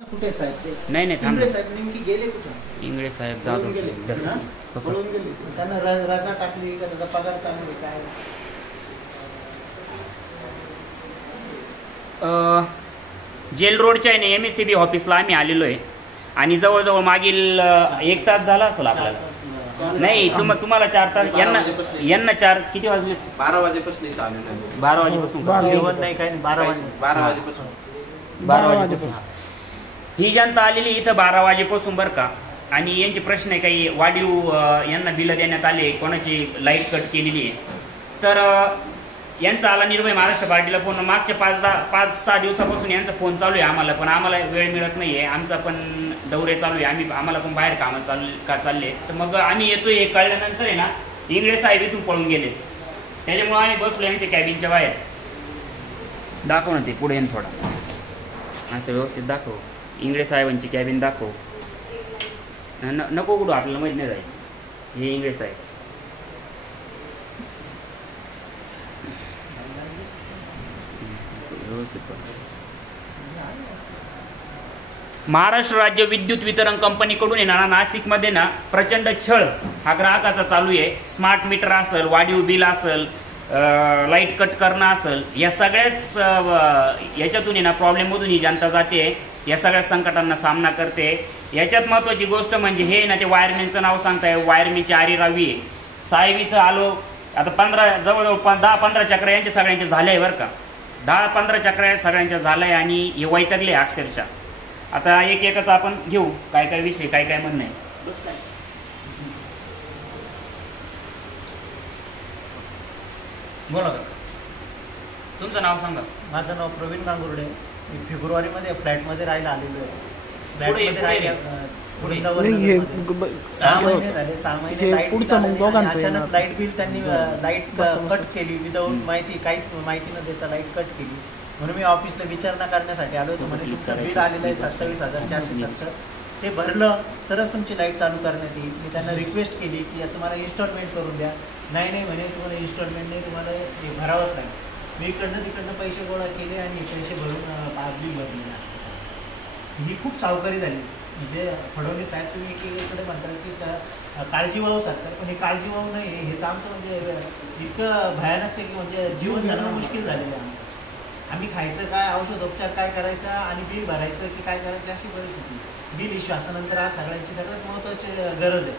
कुठे साहेब ते नाही नाही थांब इंगळे साहेब नेमकी गेले कुठे? इंगळे साहेब जाधव साहेब पळून गेले. त्यांना रजा टाकली का त्याचा पगार चालू आहे काय? जेल रोडच्या आहे MSCB ऑफिसला आम्ही आलेलो आहे आणि जवळजवळ मागील 1 तास झाला असेल आपल्याला. नाही तुम्हाला 4 तास यांना 4 किती वाजले? 12 वाजेपासून इथं आलेलो आहे. 12 वाजेपासून जेवण नाही काय 12 वाजेपासून ही जनता आलेली इथं 12 वाजेपासून बरं का. आणि यांचे प्रश्न आहे काही वाढीव यांना बिलं देण्यात आले, कोणाची लाईट कट केलेली आहे. तर यांचा आला निर्भय महाराष्ट्र पार्टीला फोन. मागच्या 5-6 दिवसापासून यांचा फोन चालू आहे आम्हाला, पण आम्हाला वेळ मिळत नाही आहे. आमचा पण दौरे चालू आहे, आम्हाला पण बाहेर कामं चालले. तर मग आम्ही येतोय हे कळल्यानंतर आहे ना इंगळे साहेब इथून पळून गेले. त्याच्यामुळे आम्ही बसलो यांच्या कॅबिनच्या बाहेर. दाखव ना ते पुढे येऊन थोडा असं व्यवस्थित दाखव. इंगळे साहेबांची कॅबिन दाखव. नको कुठं आपल्याला माहीत नाही जायचं. हे इंगळे साहेब. महाराष्ट्र राज्य विद्युत वितरण कंपनीकडून येणारा नाशिकमध्ये ना प्रचंड छळ हा ग्राहकाचा चालू आहे. स्मार्ट मीटर असेल, वाढीव बिल असेल, लाईट कट करणं असेल, या सगळ्याच याच्यातून ना प्रॉब्लेममधून ही जनता जाते. या सगळ्या संकटांना सामना करते. याच्यात महत्त्वाची गोष्ट म्हणजे हे ना ते वायरमॅनचं नाव सांगताय. वायरमॅनची आरी रावी आहे. साहेब इथं आलो आता जवळजवळ 10-15 चक्र यांच्या सगळ्यांच्या झाल्या आहे बरं का. 10-15 चक्र सगळ्यांच्या झाल्या आहे आणि हे वैतागले अक्षरशः. आता एकच आपण घेऊ काय काय विषय, काय काय म्हणणं आहे. बस काय बोला का. तुमचं नाव सांगा. माझं नाव प्रवीण गांगुर्डे. मी फेब्रुवारीमध्ये फ्लॅटमध्ये राहायला आलेलो आहे. फ्लॅटमध्ये राहिले 6 महिने झाले. 6 महिने लाईट अचानक लाईट बिल त्यांनी लाईट कट केली विदाऊट माहिती, काहीच माहिती न देता लाईट कट केली. म्हणून मी ऑफिसला विचारणा करण्यासाठी आलो होतो. म्हणे तुमचं बिल आलेलं आहे 27,470, ते भरलं तरच तुमची लाईट चालू करण्यात येईल. मी त्यांना रिक्वेस्ट केली की याचं मला इन्स्टॉलमेंट करून द्या. नाही म्हणे तुम्हाला इन्स्टॉलमेंट नाही, तुम्हाला हे भरावंच नाही. मी इकडनं तिकडनं पैसे गोळा केले आणि पैसे भरून बिल भरले. ही खूप सावकारी झाली. म्हणजे फडणवीस साहेब तुम्ही एकीकडे म्हणता की काळजीवाहू सरकार, पण हे काळजीवाहू नाही. हे तर आमचं म्हणजे इतकं भयानक आहे की म्हणजे जीवन जगणं मुश्किल झालेलं आहे आमचं. आम्ही खायचं काय, औषधोपचार काय करायचा आणि बिल भरायचं की काय करायचं अशी परिस्थिती. बिल श्वासानंतर आज सगळ्यांची सगळ्यात महत्त्वाची गरज आहे.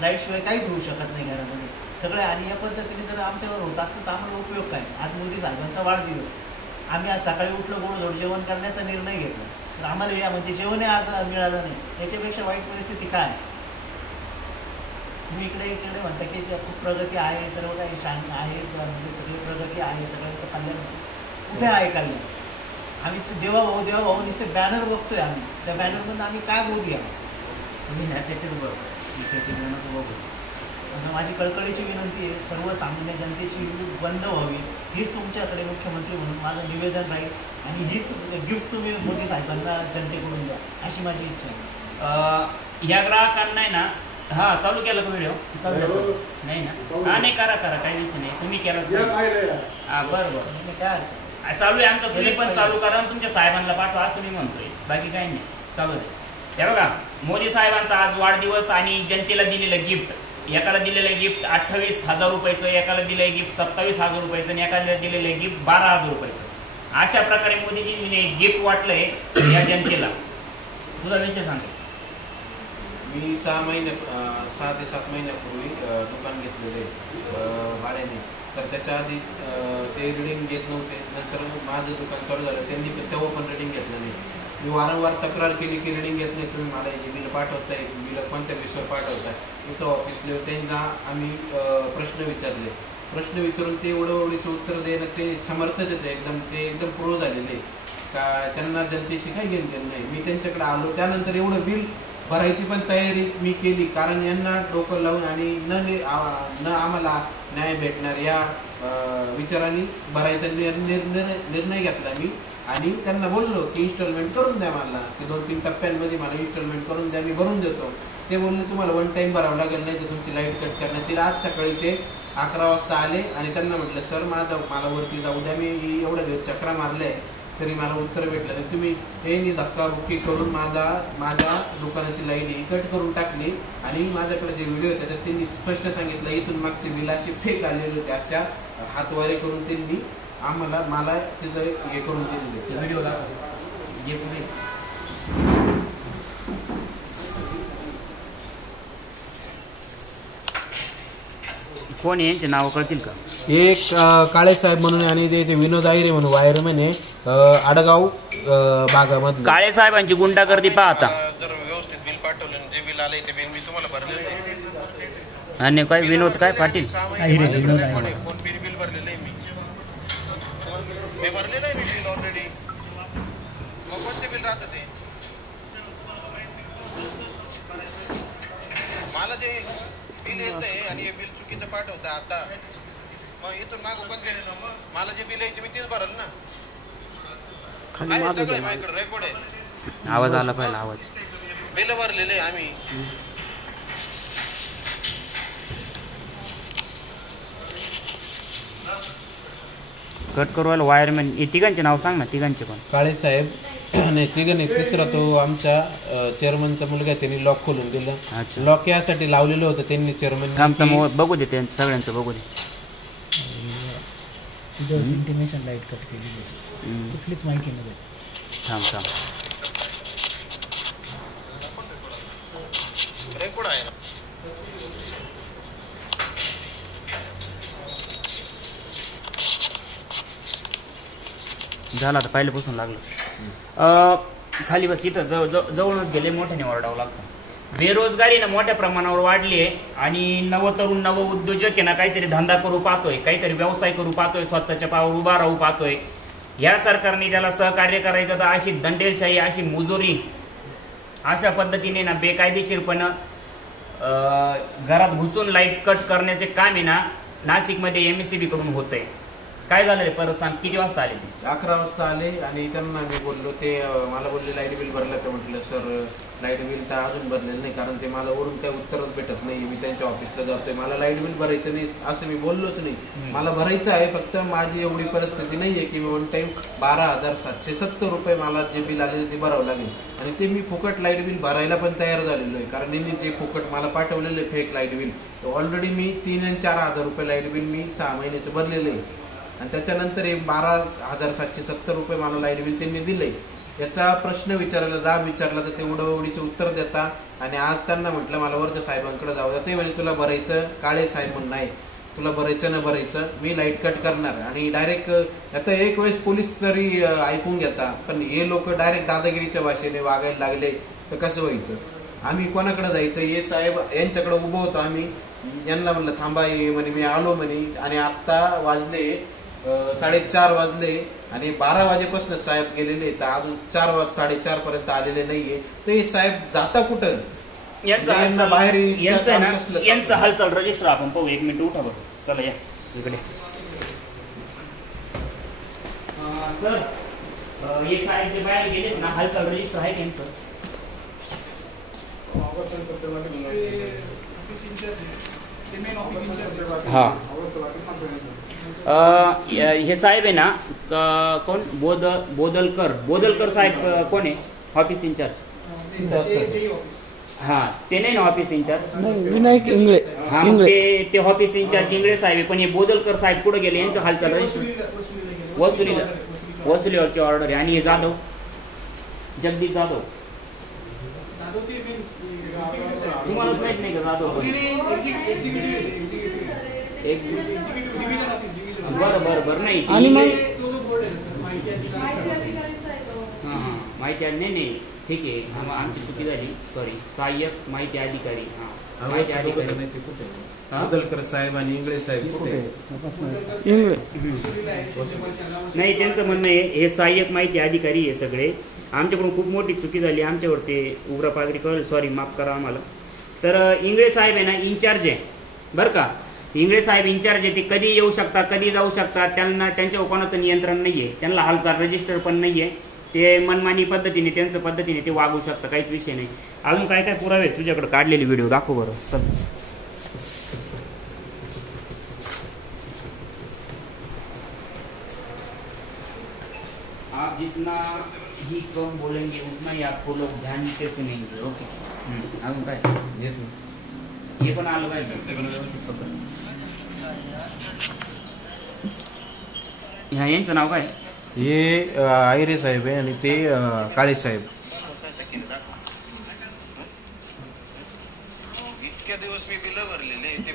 लाईटशिवाय काहीच होऊ शकत नाही घरामध्ये सगळे. आणि या पद्धतीने जर आमच्यावर होत असतं तर आम्हाला उपयोग काय. आज मोदी साहेबांचा वाढदिवस, आम्ही आज सकाळी उठलं गोडधोड जेवण करण्याचा निर्णय घेतला, तर आम्हाला या म्हणजे जेवणही आज मिळालं नाही. याच्यापेक्षा वाईट परिस्थिती काय. तुम्ही इकडे म्हणता की खूप प्रगती आहे, सर्व काही शांत आहे, म्हणजे सगळी प्रगती आहे, सगळ्यांचं कल्याण. कुठे आहे कल्याण. आम्ही देवाभाऊ नुसते बॅनर बघतोय. आम्ही त्या बॅनरमधून आम्ही काय बोलू घ्या. तुम्ही त्याच्याबरोबर माझी कळकळीची विनंती आहे, सर्वसामान्य जनतेची बंद व्हावी हीच तुमच्याकडे मुख्यमंत्री म्हणून माझं निवेदन राहील. आणि हीच गिफ्ट तुम्ही मोदी साहेबांना जनतेकडून द्या अशी माझी इच्छा आहे. या ग्राहकांना ना चालू केलं का व्हिडिओ? चालू नाही ना. नाही करा काही विषय नाही. तुम्ही केला बरं काय चालू आहे आमचं. तुम्ही पण चालू करा आणि तुमच्या साहेबांना पाठवा असं मी म्हणतोय. बाकी काही नाही, चालू आहे. हे बघा मोदी साहेबांचा आज वाढदिवस आणि जनतेला दिलेलं गिफ्ट. एकाला दिलेलं गिफ्ट 28,000 रुपयाचं, एकाला दिलेलं गिफ्ट 27,000 रुपयाचं आणि एकाला दिलेलं गिफ्ट 12,000 रुपयाचं. अशा प्रकारे मोदीजींनी गिफ्ट वाटलंय या जनतेला. तुझा विषय सांग. मी 6 ते 7 महिन्यापूर्वी दुकान घेतलेले भाड्याने. तर त्याच्या आधी ते रिडिंग घेत नव्हते. नंतर माझं दुकान चालू झालं, त्यांनी तेव्हा पण रिडिंग घेतलं नाही. मी वारंवार तक्रार केली की रिडिंग घेत नाही तुम्ही, मला याची बिलं पाठवताय, बिलं कोणत्या बेसवर पाठवताय. इथं ऑफिसले त्यांना आम्ही प्रश्न विचारून ते एवढीचे उत्तर देणं ते समर्थच येतं एकदम. ते एकदम प्रो झालेले का त्यांना जनतेशी काही घेणं नाही. मी त्यांच्याकडे आलो त्यानंतर एवढं बिल भरायची पण तयारी मी केली, कारण यांना डोकं लावून आणि न आम्हाला न्याय भेटणार या विचाराने भरायचा निर्णय घेतला मी. आणि त्यांना बोललो की इन्स्टॉलमेंट करून द्या मला, की 2-3 टप्प्यांमध्ये मला इन्स्टॉलमेंट करून द्या, मी भरून देतो. ते बोलले तुम्हाला 1 टाईम भरावं लागेल, नाही तर तुमची लाईट कट करण्यात येईल. आज सकाळी ते 11 वाजता आले आणि त्यांना म्हटलं सर मला वरती जाऊ द्या, मी एवढ्या दिवस चक्रा मारल्या आहे, तरी मला उत्तर भेटलं नाही. तुम्ही हे धक्काबुक्की करून माझ्या दुकानाची लाईट ही कट करून टाकली आणि माझ्याकडे जे व्हिडिओ होते त्यात त्यांनी स्पष्ट सांगितलं इथून मागची बिल अशी फेक आलेली होती, अशा हातवारे करून त्यांनी मला तिथं हे करून दिलेले व्हिडिओ कोण आहे यांचे नाव कळतील का? एक काळे साहेब म्हणून आणि ते विनोद आहिरे म्हणून वायरमॅन आहे आडगाव भागामधलं. काळे साहेबांची गुंडागर्दी पाहता जर व्यवस्थित बिल पाठवलं जे बिल आलंय ते बिल मी तुम्हाला भरलेलं आहे. आणि काय विनोद काय पाटील कोण बिल भरलेलं आहे मी भरलेलं आहे बिल ऑलरेडी. मग कोणते बिल राहतं ते मला जे बिल येत आहे आणि हे बिल चुकीचं पाठवतं आता मग इथून मागं कोणते मला जे बिल यायचे मी तेच भरल ना. सगळं माझ्याकडे रेकॉर्ड आहे. आवाज आला पाहिजे आवाज. बिल भरलेले आम्ही. कट करू वायरमॅन तिघांचे नाव सांग ना. तिघांचे कोण? काळे साहेब नाही तिघं नाही, तिसरा तो आमच्या चेअरमनचा मुलगा आहे, त्यांनी लॉक खोलून दिलं. लॉक यासाठी लावलेलं होतं त्यांनी चेअरमन. बघू दे त्यांचं सगळ्यांचं बघू दे. इंटिमेशन लाईट कट केली कुठलीच माहिती नाही. थांब रेकॉर्ड आहे ना. झालं आता पहिल्यापासून लागलं. खाली बस इथं जवळच गेले मोठ्याने ओरडावं लागतं. बेरोजगारी मोठ्या प्रमाणावर वाढली आहे आणि नवतरुण नव उद्योजक आहे ना काहीतरी धंदा करू पाहतोय, काहीतरी व्यवसाय करू पाहतोय, स्वतःच्या पायावर उभा राहू पाहतोय. या सरकारने त्याला सहकार्य करायचं तर अशी दंडेलशाही अशी मुजोरी अशा पद्धतीने ना बेकायदेशीरपणं घरात घुसून लाईट कट करण्याचे काम आहे ना नाशिकमध्ये MSCB कडून होतंय. काय झालं रे परत सांग. किती वाजता आले ते? 11 वाजता आले आणि त्यांना मी बोललो, ते मला बोलले लाईट बिल भरलं का? म्हटलं सर लाईट बिल तर अजून भरलेलं नाही, कारण ते मला वरून काही उत्तरच भेटत नाही. मी त्यांच्या ऑफिसला जातोय, मला लाईट बिल भरायचं नाही असं मी बोललोच नाही. मला भरायचं आहे, फक्त माझी एवढी परिस्थिती नाही आहे की मी वन टाईम 12,770 रुपये मला जे बिल आलेले ते भरावं लागेल. आणि ते मी फुकट लाईट बिल भरायला पण तयार झालेलो आहे, कारण यांनी जे फुकट मला पाठवलेलं आहे फेक लाईट बिल, ऑलरेडी मी 3 आणि 4,000 रुपये लाईट बिल मी 6 महिन्याचं भरलेलं आहे. आणि त्याच्यानंतर हे 12,770 रुपये मला लाईट बिल त्यांनी दिले. याचा प्रश्न विचारायला विचारला तर ते उडवडीचे उत्तर देता. आणि आज त्यांना म्हटलं मला वरच्या साहेबांकडे जाऊ द्या. ते म्हणजे तुला भरायचं, काळे साहेब म्हणून नाही, तुला भरायचं ना भरायचं, मी लाईट कट करणार. आणि डायरेक्ट आता एक वेळेस पोलीस तरी ऐकून घेता, पण हे लोक डायरेक्ट दादागिरीच्या भाषेने वागायला लागले तर कसं व्हायचं? आम्ही कोणाकडे जायचं? हे साहेब यांच्याकडे उभं होतो, आम्ही यांना म्हणलं थांबा ये म्हणे, मी आलो म्हणे. आणि आत्ता वाजले 4:30 वाजले आणि 12 वाजेपासून साहेब गेलेले, तर अजून 4-4:30 पर्यंत आलेले नाहीये. तर हे साहेब जाता कुठं? यांचा बाहेर यांचा हालचाल रजिस्टर आपण पाहू. 1 मिनिट उठा बघ. चला या इकडे. सर हे साहेब जे बाहेर गेलेत ना, हालचाल रजिस्टर आहे त्यांचं? हा हे साहेब आहे ना कोण? बोदलकर साहेब कोण आहे? Office incharge? हा ते नाही ना ऑफिस इंचार्ज? विनायक इंगळे. हा ते ऑफिस इंचार्ज इंगळे साहेब आहे. पण हे बोदलकर साहेब कुठे गेले? यांचं हालचाल वसुलीवरची ऑर्डर आहे. आणि हे जाधव, जगदीश जाधव, तुम्हाला माहित नाही का जाधव? बरं नाही माहिती नाही ठीक आहे. आमची चुकी झाली, सॉरी. सहाय्यक माहिती अधिकारी. माहिती अधिकारी बोदलकर साहेब आणि इंगळे साहेब नाही, त्यांचं म्हणणं आहे हे सहाय्यक माहिती अधिकारी हे सगळे. आमच्याकडून खूप मोठी चुकी झाली, आमच्यावर ते उग्र पागरी कळलं, सॉरी माफ करा आम्हाला. तर इंगळे साहेब आहे ना इंचार्ज आहे बरं का. इंगळे साहेब इंचार्ज आहे, ते कधी येऊ शकतात, कधी जाऊ शकतात. त्यांना त्यांच्यावर कोणाचं नियंत्रण नाही आहे. त्यांना हालचाल रजिस्टर पण नाही आहे. ते मनमानी पद्धतीने त्यांचं पद्धतीने ते वागू शकतं, काहीच विषय नाही. अजून काय काय पुरावे तुझ्याकडे काढलेले व्हिडिओ दाखव बरं. सध्या जितना ही कम बोलेंगे उतना ही आपको लोग ध्यान से सुनेंगे. ओके. अजून काय हे पण आलं पाहिजे व्यवस्थित पकड. ह्या यांचं नाव काय? हे आयरे साहेब आहे आणि ते काळे साहेब. इतक्या दिवस मी बिलं भरलेले ते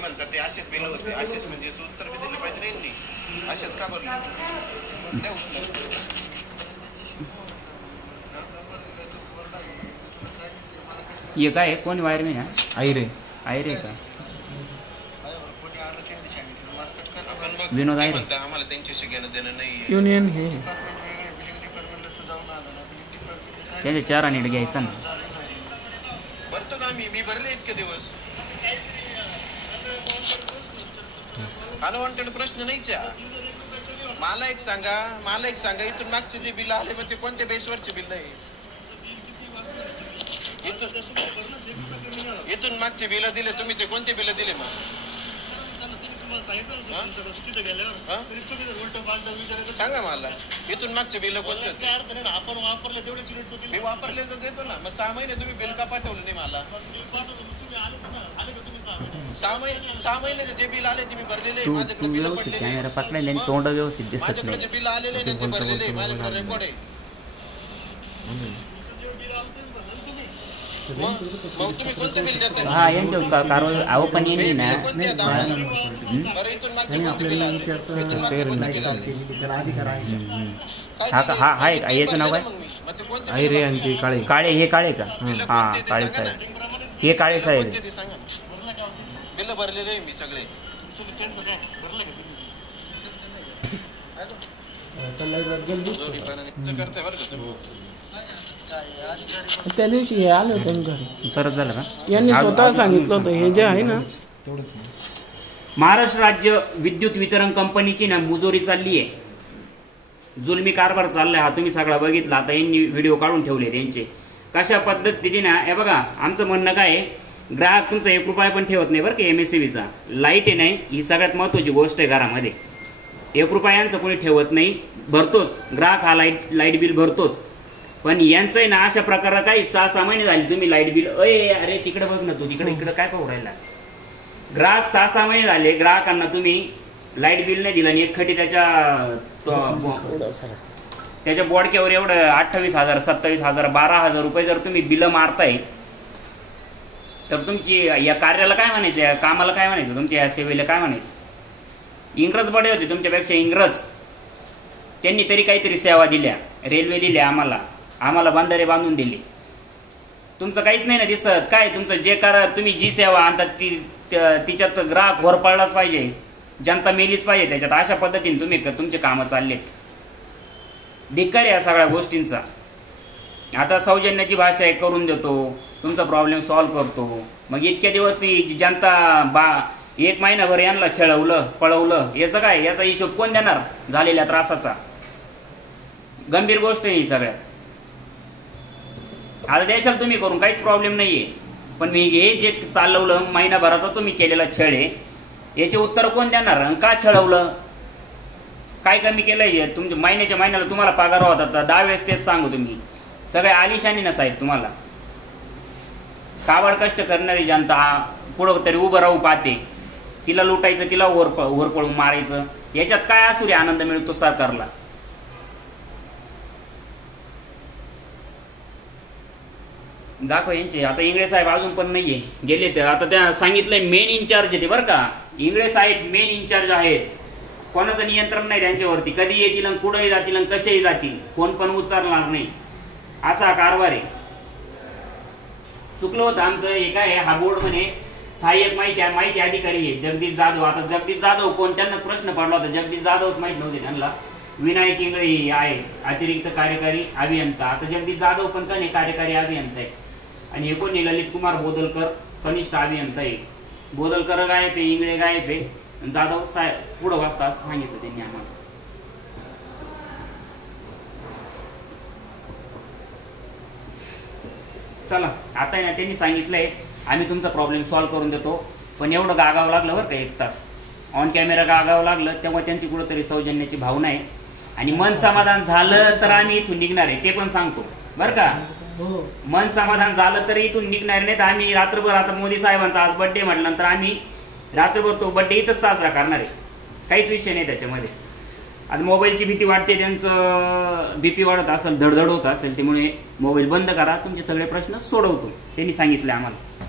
म्हणतात ते असेच बिलं भरले. असेच म्हणजे उत्तर मी दिलं पाहिजे नाही. असेच का भरले ये काय कोण वायरमॅन आहे? आयरे. आयरे का? विनोद आयरे. आम्हाला त्यांच्याशी घेणं देणं नाही. युनियन हे त्यांचे 4 आणि घ्यायचं ना. भरतो का मी भरले इतके दिवस. अनवॉन्टेड प्रश्न नाहीच. मला एक सांगा इथून मागचे जे बिल आले मग ते कोणत्या बेसवरचे बिल नाही. इथून मागचे बिल दिले तुम्ही ते कोणते बिल दिले मग सांगा मला. इथून मागचे बिल कोणते आपण वापरले तेवढे मी वापरले तर देतो ना. मग 6 महिने तुम्ही बिल का पाठवलं नाही मला. 6 महिन्याचे जे बिल आले ते मी भरलेले. माझ्याकडे बिल पडलेले. कॅमेरा पकडायला आणि तोंड व्यवस्थित दिसत माझ्याकडे नाही. जे बिल आलेले ते भरलेले. माझ्याकडे रेकॉर्ड आहे. मग तुम्ही कोणते बिल देता? हा यांच्या कारवाई अहो पण येईल ना. हा याचं नाव काय? आयरे आणि ते काळे. काळे हे काळे का? हा काळे साहेब. हे काळे साहेब. बिल भरलेले मी सगळे. त्या दिवशी हे आले होते घरी. परत झालं का? यांनी स्वतः सांगितलं होतं हे जे आहे ना. महाराष्ट्र राज्य विद्युत वितरण कंपनीची ना मुजोरी चालली आहे. जुलमी कारभार चाललाय. हा तुम्ही सगळा बघितला. आता यांनी व्हिडिओ काढून ठेवले त्यांचे कशा पद्धतीने ना. हे बघा आमचं म्हणणं काय आहे, ग्राहक तुमचा 1 रुपया पण ठेवत नाही बरं का. MSCBचा लाईट आहे नाही ही सगळ्यात महत्वाची गोष्ट आहे. घरामध्ये 1 रुपयांचं कोणी ठेवत नाही. भरतोच ग्राहक हा लाईट बिल भरतोच. पण यांचं आहे ना अशा प्रकारे काही 6 महिने झाले तुम्ही लाईट बिल अरे तिकडे बघ ना तू इकडे काय पाहू राहिला. ग्राहक 6 महिने झाले ग्राहकांना तुम्ही लाईट बिल नाही दिलं आणि एक खटी त्याच्या बोडक्यावर एवढं 28,000 27,000 12,000 रुपये जर तुम्ही बिल मारताय तर तुमची या कार्याला काय म्हणायचं, या कामाला काय म्हणायचं, तुमच्या या सेवेला काय म्हणायचं. इंग्रज बडे होते तुमच्यापेक्षा इंग्रज. त्यांनी तरी काहीतरी सेवा दिल्या. रेल्वे दिल्या आम्हाला बंधारे बांधून दिले. तुमचं काहीच नाही ना दिसत. काय तुमचं जे करा तुम्ही जी सेवा आणतात तिच्यात ग्राहक होरपळलाच पाहिजे. जनता मेलीच पाहिजे त्याच्यात. अशा पद्धतीने तुम्ही तुमचे कामं चाललेत. धिक्कार या सगळ्या गोष्टींचा. आता सौजन्याची भाषा आहे करून देतो, तुमचा प्रॉब्लेम सॉल्व्ह करतो. मग इतक्या दिवस जनता 1 महिनाभर यांना खेळवलं पळवलं. याचं काय, याचा हिशोब कोण देणार झालेल्या त्रासाचा. गंभीर गोष्ट आहे ही सगळ्यात. आता देशाल तुम्ही करून काहीच प्रॉब्लेम नाहीये. पण मी हे जे चालवलं महिनाभराचा तुम्ही केलेला छळ आहे याचे उत्तर कोण देणार. का छळवलं, काय कमी केलंय तुमच्या महिन्याला तुम्हाला पगार होता 10 वेळेस तेच सांगू तुम्ही. सगळे आलिशानी ना साहेब. तुम्हाला कावड कष्ट करणारी जनता पुढं तरी उभं राहू पाहते. तिला लुटायचं, तिला होरपळून मारायचं. याच्यात काय असुरी आनंद मिळतो सरकारला. दाखव यांचे. आता इंगळे साहेब अजून पण नाहीये गेले. तर आता त्या सांगितलंय मेन इन्चार्ज येते बरं का. इंगळे साहेब मेन इन्चार्ज आहेत. कोणाचं नियंत्रण नाही त्यांच्यावरती. कधी येतील आणि कुठेही जातील आणि कसेही जातील. फोन पण उचलणार नाही असा कारभार आहे. चुकलं होतं आमचं. हे काय हा बोर्ड म्हणे सहाय्यक माहिती अधिकारी आहे जगदीश जाधव. आता जगदीश जाधव कोण, त्यांना प्रश्न पडला होता. जगदीश जाधवच माहित नव्हते त्यांना. विनायक इंगळे आहे अतिरिक्त कार्यकारी अभियंता. आता जगदीश जाधव पण का नाही कार्यकारी अभियंता आहे. आणि हे कोणी ललित कुमार बोदलकर कनिष्ठ अभियंता आहे. बोदलकर गायब आहे, इंगळे गायब आहे, जाधव पुढं वाजता असं सांगितलं त्यांनी आम्हाला. चला आता आहे ना त्यांनी सांगितलंय आम्ही तुमचा प्रॉब्लेम सॉल्व्ह करून देतो. पण एवढं गागावं लागलं बरं का 1 तास ऑन कॅमेरा गागावं लागलं. तेव्हा त्यांची कुठंतरी सौजन्याची भावना आहे. आणि मन समाधान झालं तर आम्ही इथून निघणार आहे, ते पण सांगतो बरं का. हो मन समाधान झालं तर इथून निघणार नाही तर आम्ही रात्रभर, आता मोदी साहेबांचा आज बर्थडे म्हटल्यानंतर आम्ही रात्रभर तो बर्थडे इथंच साजरा करणार आहे, काहीच विषय नाही त्याच्यामध्ये. आता मोबाईलची भीती वाटते, त्यांचं BP वाढत असेल, धडधड होत असेल, त्यामुळे मोबाईल बंद करा, तुमचे सगळे प्रश्न सोडवतो त्यांनी सांगितले आम्हाला.